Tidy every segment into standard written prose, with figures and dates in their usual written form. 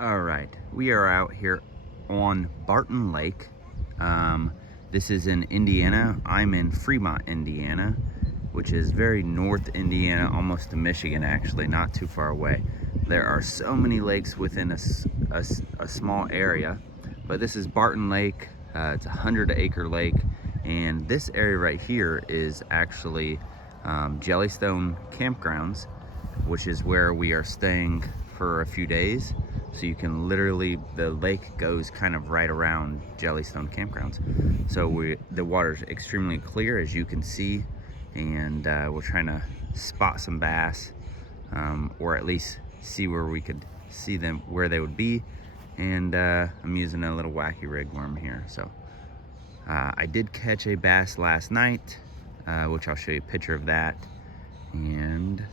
All right, we are out here on Barton Lake. This is in Indiana. I'm in Fremont, Indiana, which is very north Indiana, almost to Michigan actually, not too far away. There are so many lakes within a small area, but this is Barton Lake. It's a 100-acre lake, and this area right here is actually Jellystone Campgrounds, which is where we are staying for a few days. So you can literally, the lake goes kind of right around Jellystone Campgrounds. So the water's extremely clear, as you can see, and we're trying to spot some bass, or at least see where we could see them, where they would be. And I'm using a little wacky rig worm here. So I did catch a bass last night, which I'll show you a picture of that. And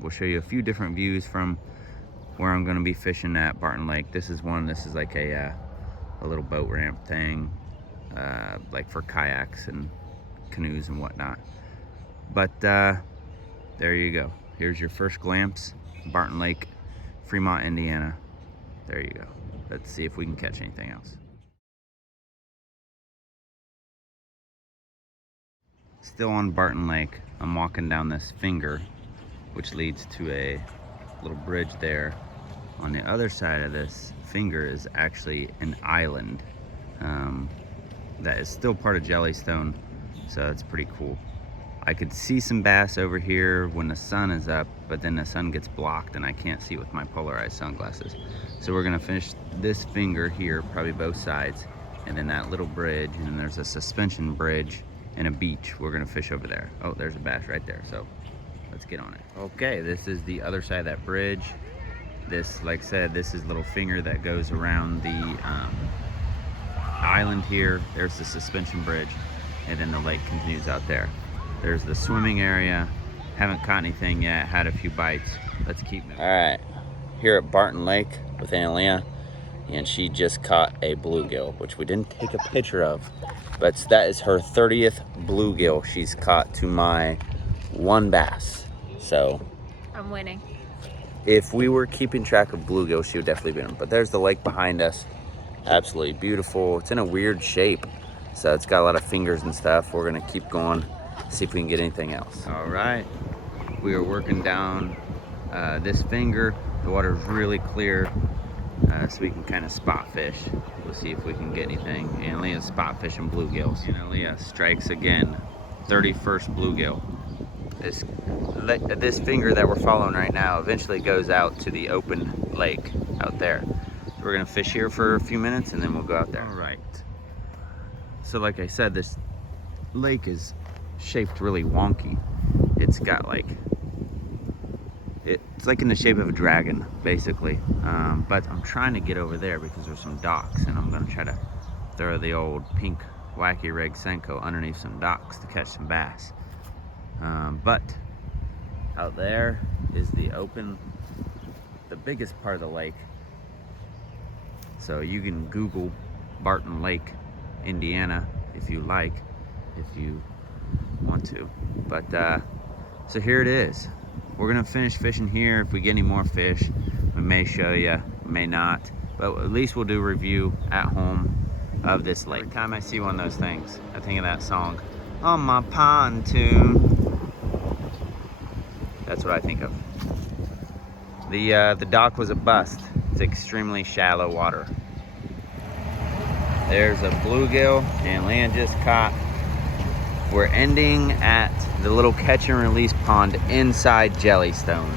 we'll show you a few different views from where I'm going to be fishing at Barton Lake. This is like a little boat ramp thing, like for kayaks and canoes and whatnot. But there you go. Here's your first glimpse, Barton Lake, Fremont, Indiana. There you go. Let's see if we can catch anything else. Still on Barton Lake, I'm walking down this finger, which leads to a little bridge there. On the other side of this finger is actually an island that is still part of Jellystone, so it's pretty cool. I could see some bass over here when the sun is up, but then the sun gets blocked and I can't see with my polarized sunglasses. So we're gonna finish this finger here, probably both sides, and then that little bridge, and then there's a suspension bridge and a beach. We're gonna fish over there. Oh, there's a bass right there, so let's get on it. Okay, this is the other side of that bridge. This, like I said, this is little finger that goes around the island here. There's the suspension bridge, and then the lake continues out there. There's the swimming area. Haven't caught anything yet, had a few bites. Let's keep moving. All right, here at Barton Lake with Analia, and she just caught a bluegill, which we didn't take a picture of, but that is her 30th bluegill she's caught to my one bass. So I'm winning. If we were keeping track of bluegill, she would definitely be in. But there's the lake behind us. Absolutely beautiful. It's in a weird shape, so it's got a lot of fingers and stuff. We're gonna keep going, see if we can get anything else. All right, we are working down this finger. The water is really clear, so we can kind of spot fish. We'll see if we can get anything. And Leah's spot fishing bluegills. And Leah strikes again, 31st bluegill. This finger that we're following right now eventually goes out to the open lake out there. So we're gonna fish here for a few minutes and then we'll go out there. All right. So like I said, this lake is shaped really wonky. It's got like, it's like in the shape of a dragon, basically. But I'm trying to get over there because there's some docks, and I'm gonna try to throw the old pink wacky rig Senko underneath some docks to catch some bass. But out there is the biggest part of the lake. So you can Google Barton Lake, Indiana, if you like, if you want to. But so here it is. We're gonna finish fishing here. If we get any more fish, we may show you, may not. But at least we'll do a review at home of this lake. Every time I see one of those things, I think of that song, "On My Pontoon." That's what I think of. The dock was a bust. It's extremely shallow water. There's a bluegill, and Leanne just caught. We're ending at the little catch and release pond inside Jellystone.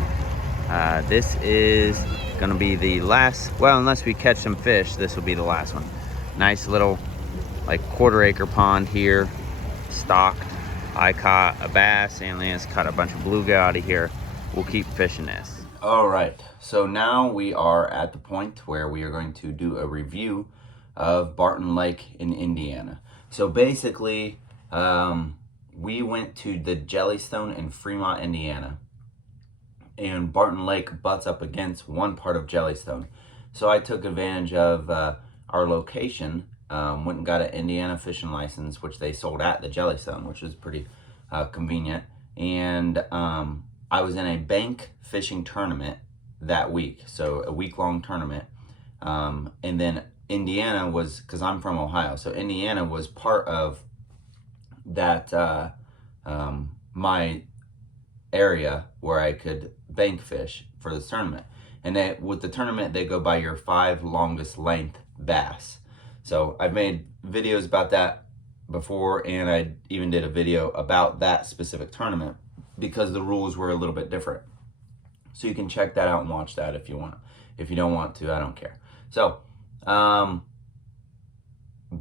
This is gonna be the last, well, unless we catch some fish, this will be the last one. Nice little, like, quarter-acre pond here, stocked. I caught a bass, and Leanne's caught a bunch of bluegill out of here. We'll keep fishing this. All right, so now we are at the point where we are going to do a review of Barton Lake in Indiana. So basically, we went to the Jellystone in Fremont, Indiana, and Barton Lake butts up against one part of Jellystone. So I took advantage of our location, went and got an Indiana fishing license, which they sold at the Jellystone, which was pretty convenient. And I was in a bank fishing tournament that week. So a week-long tournament. And then Indiana was, because I'm from Ohio, so Indiana was part of that, my area where I could bank fish for this tournament. And with the tournament, they go by your 5 longest length bass. So I've made videos about that before, and I even did a video about that specific tournament because the rules were a little bit different. So you can check that out and watch that if you want. If you don't want to, I don't care. So,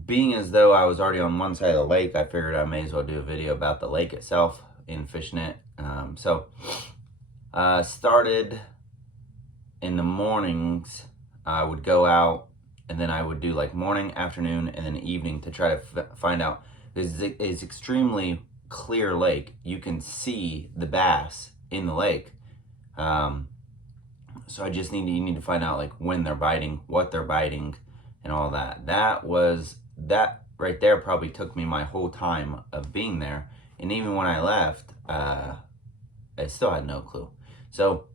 being as though I was already on one side of the lake, I figured I may as well do a video about the lake itself and fishing it. Started in the mornings. I would go out, and then I would do like morning, afternoon, and then evening to try to find out. It's extremely clear lake. You can see the bass in the lake. So I just you need to find out like when they're biting, what they're biting, and all that. That right there probably took me my whole time of being there. And even when I left, I still had no clue. So,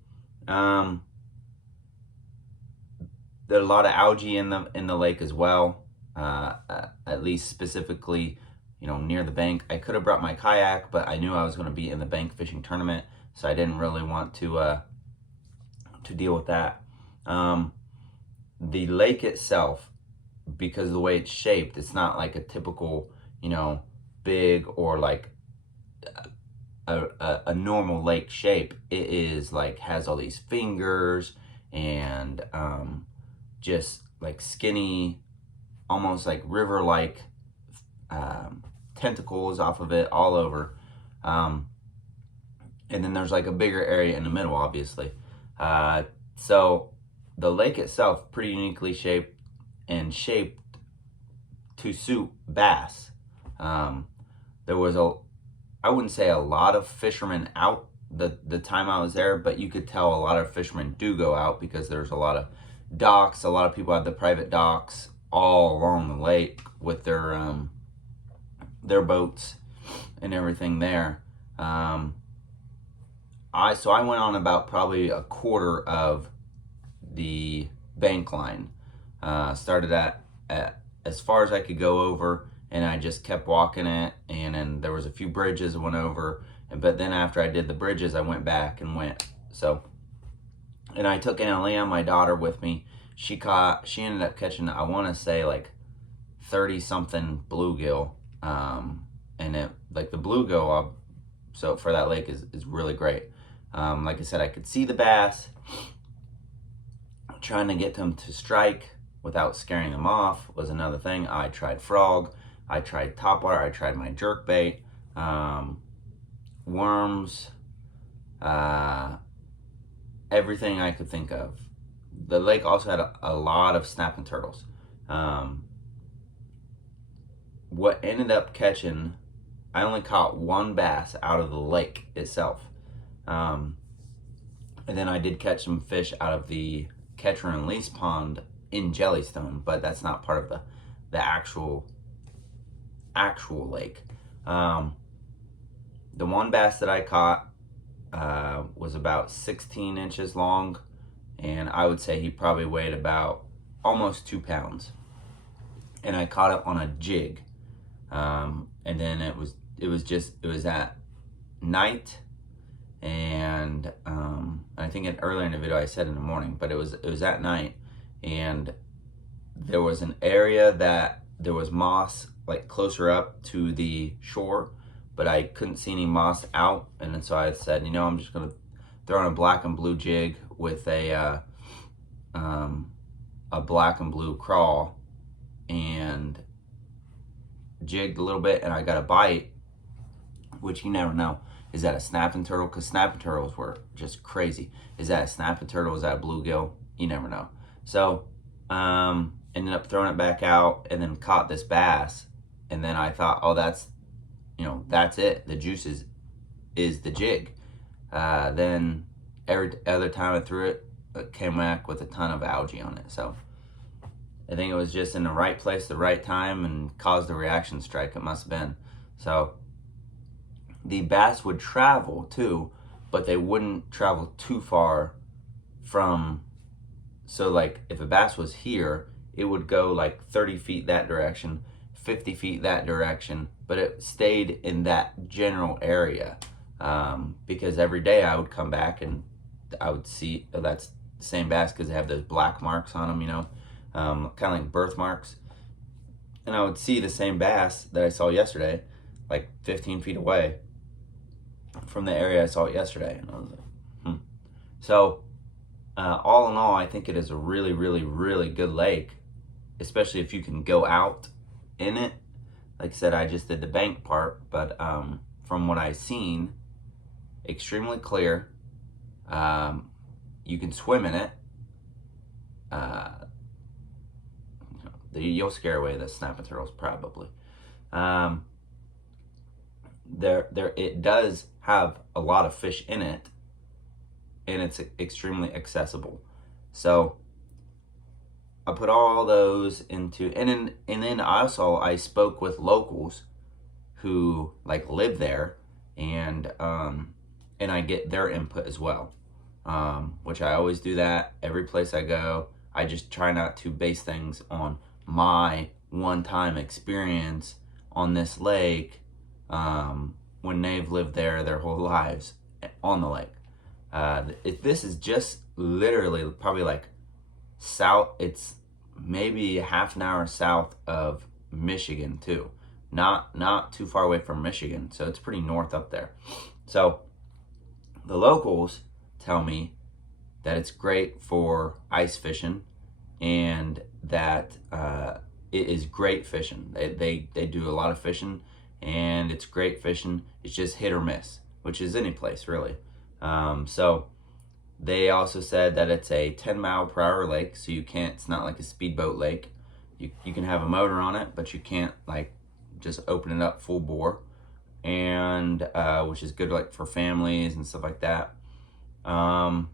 there's a lot of algae in the lake as well. At least specifically, near the bank. I could have brought my kayak, but I knew I was going to be in the bank fishing tournament, so I didn't really want to deal with that. The lake itself, because of the way it's shaped, it's not like a typical, big or like a normal lake shape. It is like, has all these fingers and just like skinny, almost like river-like tentacles off of it all over. And then there's like a bigger area in the middle, obviously. So the lake itself, pretty uniquely shaped to suit bass. There was I wouldn't say a lot of fishermen out the time I was there, but you could tell a lot of fishermen do go out because there's a lot of docks. A lot of people have the private docks all along the lake with their boats and everything there. So I went on about probably a quarter of the bank line. Started at as far as I could go over, and I just kept walking it, and then there was a few bridges I went over, but then after I did the bridges, I went back and went. So, and I took Annalena, my daughter, with me. She ended up catching, I want to say like 30-something bluegill, and it, like the bluegill, so for that lake is really great. Like I said, I could see the bass, trying to get them to strike without scaring them off was another thing. I tried frog, I tried topwater, I tried my jerk bait, worms, everything I could think of. The lake also had a lot of snapping turtles. What ended up catching, I only caught one bass out of the lake itself. And then I did catch some fish out of the catch and release pond in Jellystone, but that's not part of the actual lake. The one bass that I caught was about 16 inches long, and I would say he probably weighed about almost 2 pounds. And I caught it on a jig, and then it was at night. And I think earlier in the video I said in the morning, but it was at night, and there was an area that there was moss like closer up to the shore, but I couldn't see any moss out, and then so I said, I'm just gonna throw in a black and blue jig with a black and blue crawl, and jigged a little bit, and I got a bite, which you never know. Is that a snapping turtle? Because snapping turtles were just crazy. Is that a snapping turtle? Is that a bluegill? You never know. So, ended up throwing it back out, and then caught this bass. And then I thought, oh, that's it. The juice is the jig. Then every other time I threw it, it came back with a ton of algae on it. So I think it was just in the right place, the right time, and caused a reaction strike. It must have been. So the bass would travel too, but they wouldn't travel too far from, so like if a bass was here, it would go like 30 feet that direction, 50 feet that direction, but it stayed in that general area. Because every day I would come back and I would see, oh, that's the same bass, because they have those black marks on them, you know, kind of like birthmarks. And I would see the same bass that I saw yesterday, like 15 feet away from the area I saw it yesterday. And I was like, So, all in all, I think it is a really, really, really good lake, especially if you can go out in it. Like I said, I just did the bank part, but from what I've seen, extremely clear. You can swim in it. You'll scare away the snapping turtles probably. It does have a lot of fish in it, and it's extremely accessible. So I put all those into, and then also I spoke with locals who like live there, and I get their input as well, which I always do that every place I go. I just try not to base things on my one-time experience on this lake when they've lived there their whole lives on the lake. This is just literally probably like south. It's maybe a half an hour south of Michigan too. Not too far away from Michigan, so it's pretty north up there. So the locals tell me that it's great for ice fishing, and that it is great fishing. They do a lot of fishing, and it's great fishing. It's just hit or miss, which is any place really. So they also said that it's a 10-mile-per-hour lake, so you can't, it's not like a speedboat lake. You can have a motor on it, but you can't like just open it up full bore, and which is good like for families and stuff like that. And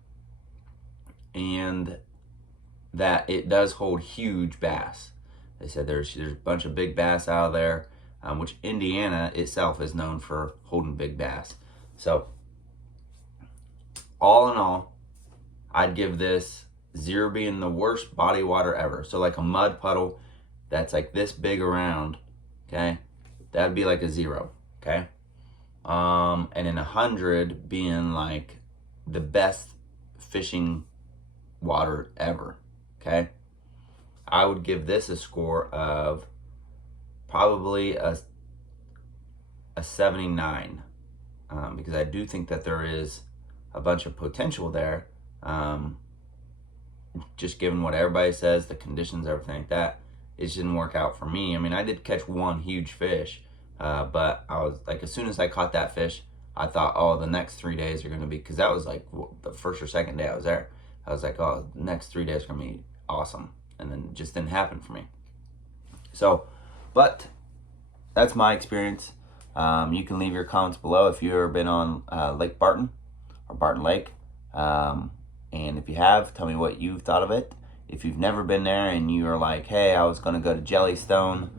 that it does hold huge bass. They said there's a bunch of big bass out of there, which Indiana itself is known for holding big bass. So all in all, I'd give this 0 being the worst body water ever. So like a mud puddle that's like this big around, okay, that'd be like a 0, okay? And then 100 being like the best fishing water ever, okay? I would give this a score of probably a 79, because I do think that there is a bunch of potential there, just given what everybody says, the conditions, everything like that. It just didn't work out for me. I mean, I did catch one huge fish, but I was like, as soon as I caught that fish, I thought, oh, the next 3 days are going to be, because that was like the first or second day I was there. I was like, oh, the next 3 days are going to be awesome. And then it just didn't happen for me. So, but that's my experience. You can leave your comments below if you've ever been on Lake Barton or Barton Lake. And if you have, tell me what you've thought of it. If you've never been there and you're like, hey, I was going to go to Jellystone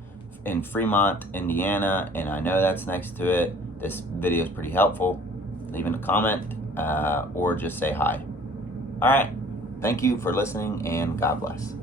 in Fremont, Indiana, and I know that's next to it, this video is pretty helpful. Leave in a comment or just say hi. All right. Thank you for listening, and God bless.